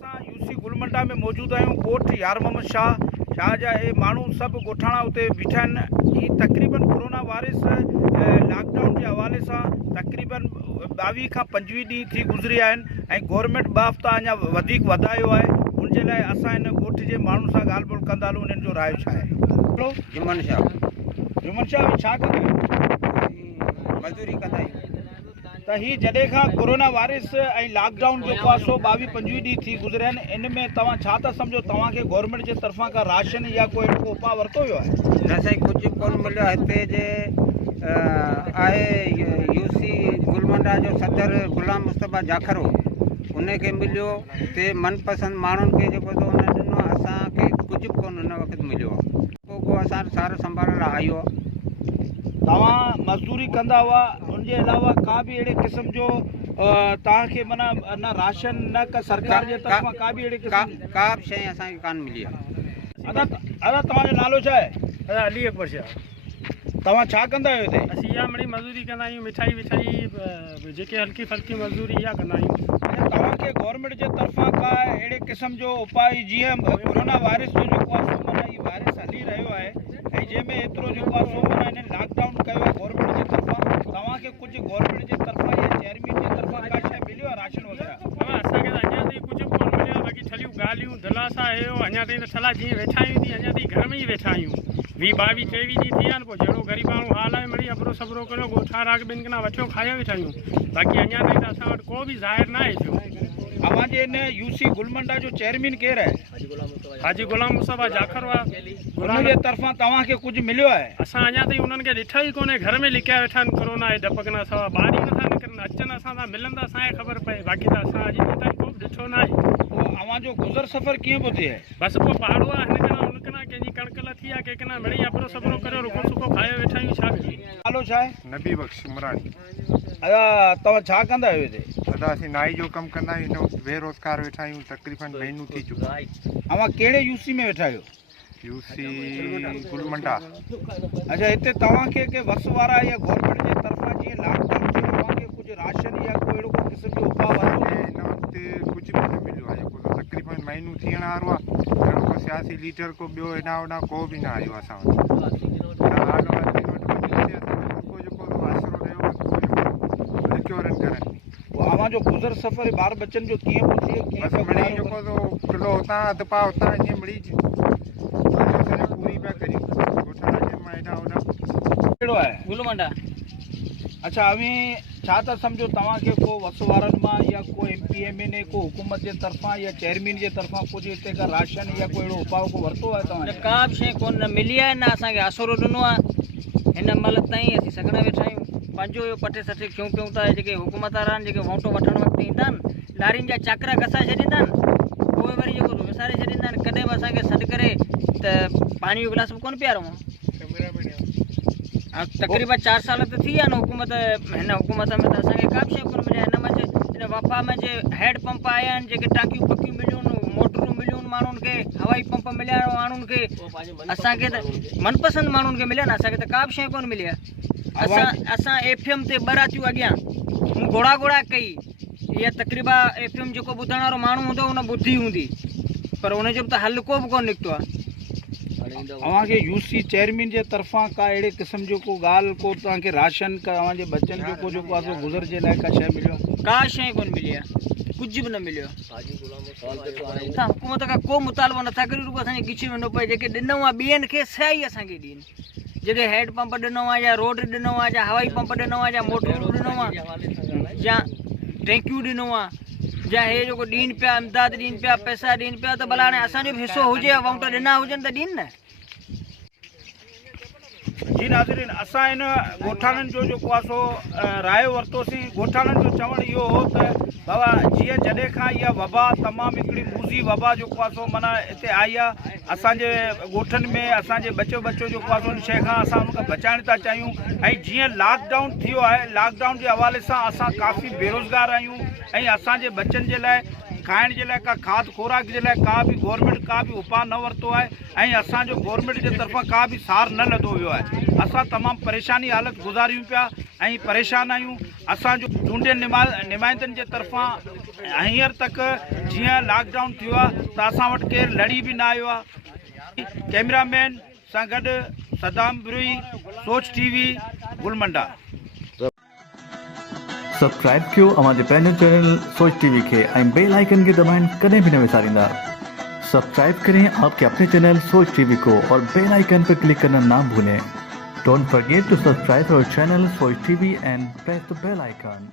असां यूसी गुलमंडा में मौजूद आहियूं। ॻोठ यार मोहम्मद शाह जा ये माण्हू सभु ॻोठाणा उते बीठा आहिनि। ई तक़रीबन कोरोना वायरस लॉकडाउन के हवाले से तक़रीबन 22 खां 25 ॾींहं थी गुज़री आहिनि ऐं गवर्नमेंट ॿ हफ़्ता अञा वधीक वधायो आहे। उनजे लाइ असां हिन ॻोठ जे माण्हुनि सां ॻाल्हि ॿोल कंदा हलूं। उन्हनि जो राय छा आहे? जुमन शाह छा कंदा आहियो? मजदूरी कंदा आहियूं। त ही जॾहिं खां कोरोना वायरस ऐं लॉकडाउन जेको आहे सो 22-25 ॾींहं थी गुज़रिया आहिनि, इन में तव्हां छा था सम्झो? तव्हांखे गवर्नमेंट जे तरफ़ां का राशन या कोई अहिड़ो उपाउ वरितो वियो आहे? न साईं, कुझु कोन मिलियो। हिते जे आहे यूसी गुलमंडा जो सदर गुलाम मुस्तफ़ा जाखरो, उनखे मिलियो ते मनपसंद माण्हुनि खे जेको तो उन ॾिनो। असांखे कुझु कोन उन वक़्तु मिलियो आहे। पोइ असां सार संभालण लाइ आयो आहे। तव्हां मज़दूरी कंदा हुआ, उनजे अलावा का बि अहिड़े क़िस्म जो तव्हांखे माना न राशन न का सरकार जे तरफ़ां का बि अहिड़े क़िस्म का बि शइ असांखे कान मिली आहे। दादा तव्हांजो नालो छा आहे? अली अकबर शाह। तव्हां छा कंदा आहियो हिते? असीं इहा मिड़ी मज़दूरी कंदा आहियूं, मिठाई विठाई जेके हल्की फल्की मज़दूरी इहा कंदा आहियूं। तव्हांखे गवर्नमेंट जे तरफ़ां का अहिड़े क़िस्म जो उपाय, जीअं कोरोना वायरस जो जेको आहे सो माना हीउ वायरस हली रहियो आहे ऐं जंहिंमें एतिरो जेको आहे सो माना हिननि लॉकडाउन कयो आहे गवर्नमेंट जे तरफ़ां, तव्हांखे कुझु गवर्नमेंट जे तरफ़ां या चेयरमैन जे तरफ़ां का शइ मिलियो आहे राशन वग़ैरह? हा, असांखे त अञा ताईं कुझु कोन मिलियो आहे। बाक़ी ठलियूं ॻाल्हियूं दिलासा इहो अञा ताईं त ठला जीअं वेठा आहियूं तीअं अञा ताईं घर में ई वेठा आहियूं। 22-23 ॾींहं थी विया आहिनि। पोइ जहिड़ो ग़रीब माण्हू हाल आहे मिड़ी अबरो सबरो करियो, ॻोठा राग ॿिनि गिना वठियो खायो वेठा आहियूं। बाक़ी अञा ताईं त असां वटि को बि ज़ाहिर न आहे थियो। अव्हांजे हिन यूसी गुलमंडा जो चेयरमैन केरु आहे? हाजी गुलाम मुस्तफ़ा जाखर आहे। उन जे तरफ़ां तव्हांखे कुझु मिलियो आहे? असां अञा ताईं उन्हनि खे ॾिठो ई कोन्हे। घर में लिकिया वेठा आहिनि कोरोना जे डप खां सवा। ॿाहिरि ई नथा निकिरनि। अचनि असां सां मिलंदा असांखे ख़बर पए। बाक़ी त असां अॼु ताईं को बि ॾिठो न आहे। पोइ अव्हांजो गुज़र सफ़र कीअं पियो थिए? बसि पोइ पाड़ो आहे, हिन किना उन किना कंहिंजी कणक लथी आहे, कंहिं किना मिड़ी अबरो सबरो करियो, रुको सुको खायो वेठा आहियूं। छा कयूं? नालो छा आहे? नबी बख्श उमरानी। तव्हां छा कंदा आहियो हिते? दादा असीं नाई जो कमु कंदा आहियूं। बेरोज़गार वेठा आहियूं। तक़रीबन महीनू थी चुको आहे। अव्हां कहिड़े यूसी में वेठा आहियो? यूसी गुलमंडा। अच्छा, हिते तव्हांखे के वस वारा या गवर्नमेंट जे तरफ़ां जीअं लॉकडाउन थियो तव्हांखे कुझु राशन या कोई अहिड़ो क़िस्म जो उपाउ वरितो? हिन वक़्तु कुझु बि न मिलियो आहे। जेको तक़रीबन महीनू थियण वारो आहे। घणो को सियासी लीडर को ॿियो हेॾां होॾां को बि न आयो असां वटि। अव्हांजो गुज़र सफ़र ॿार बच्चनि जो कीअं पियो थिए? बसि मिड़ी जेको तो किलो हुतां अधु पाउ हुतां ईअं मिड़ी पूरी पिया करियूं। ॻोठाणा जे मां हेॾां होॾां। कहिड़ो आहे? गुलमंडा। अच्छा, अवी छा था सम्झो तव्हांखे को वस वारनि मां या को MPMA को हुकूमत जे तरफ़ां या चेयरमैन जे तरफ़ां कुझु हिते का राशन या कोई अहिड़ो उपाउ को वरितो आहे तव्हां? का बि शइ कोन मिली आहे, न असांखे आसरो ॾिनो आहे। हिन महिल ताईं असीं सघड़ा वेठा आहियूं। पंहिंजो इहो पटे सटे खियूं पियूं था। जेके हुकूमत वारा आहिनि, जेके वोटो वठण वक़्तु ईंदा आहिनि, लारियुनि जा चाकरा घसा छॾींदा आहिनि। उहे वरी जेको विसारे छॾींदा आहिनि। कॾहिं बि असांखे सॾु करे त पाणी जो गिलास बि कोन पियारो। तक़रीबन 4 साल त थी विया आहिनि हुकूमत। हिन हुकूमत में त असांखे का बि शइ कोन मिली आहे। हिन वफ़ा में जे हैड पंप आया आहिनि, जेके टांकियूं पकियूं मिलियूं, मोटरूं मिलियूं माण्हुनि खे, हवाई पंप मिलिया माण्हुनि खे। असांखे त मनपसंद माण्हुनि खे मिलिया न। असांखे त का बि शइ कोन मिली आहे। असां FM ते 2 रातियूं अॻियां मूं घोड़ा कई। इहा तक़रीबन FM जेको ॿुधण वारो माण्हू हूंदो उन ॿुधी हूंदी, पर उनजो बि त हल को बि कोन निकितो आहे। अव्हांखे यूसी चेयरमैन जे तरफ़ां का अहिड़े क़िस्म जो को ॻाल्हि को तव्हांखे राशन का अव्हांजे बच्चनि जो को जेको आहे सो गुज़र जे लाइ का शइ मिलियो? का शइ कोन मिली आहे। कुझु बि न मिलियो। असां हुकूमत खां को मुतालबो नथा करियूं। रुगो असांजे गिची वञो पए। जेके ॾिनो आहे ॿियनि खे सही असांखे ॾियनि। जेके हैड पंप ॾिनो आहे, या रोड ॾिनो आहे, या हवाई पंप ॾिनो आहे, या मोटरूं ॾिनो आहे, या टैंकियूं ॾिनो आहे, या हे जेको ॾियनि पिया इमदाद ॾियनि पिया, पैसा ॾियनि पिया, त भला हाणे असांजो बि हिसो हुजे। वोट ॾिना हुजनि त ॾियनि न। जी नाज़रीन, असां हिन ॻोठाणनि जो जेको आहे सो राय वरितोसीं। ॻोठाणनि जो चवणु इहो हो त बाबा जीअं जॾहिं खां इहा वबा तमामु हिकिड़ी मूज़ी वबा जेको आहे सो माना हिते आई आहे, असांजे ॻोठनि में असांजे बचो जेको आहे सो उन शइ खां असां उनखां बचाइण था चाहियूं। ऐं जीअं लॉकडाउन थियो आहे, लॉकडाउन जे हवाले सां असां काफ़ी बेरोज़गार आहियूं ऐं असांजे बच्चनि जे लाइ खाइण जे लाइ का खाद खुराक जे लाइ का बि गवर्नमेंट का बि उपाउ न वरितो आहे ऐं असांजो गवर्नमेंट जे तरफ़ां का बि सार न लधो वियो आहे। असां तमामु परेशानी हालत गुज़ारियूं पिया ऐं परेशान आहियूं। असांजो चूंडियल नुमाइंदनि जे तरफ़ां हींअर तक जीअं लॉकडाउन थियो आहे त असां वटि केरु लड़ी बि न आयो आहे। कैमरामैन सां गॾु सदाम ब्रुई, सोच टीवी, गुलमंडा। सब्सक्राइब कयो हमारे पंहिंजे चैनल सोच टीवी के बेल आइकन के दबाएं कदें भी न विसारींदा। सब्सक्राइब करें आपके अपने चैनल सोच टीवी को और बेल आइकन पर क्लिक करना ना भूलें। Don't forget to subscribe our channel Soch TV and press the bell icon.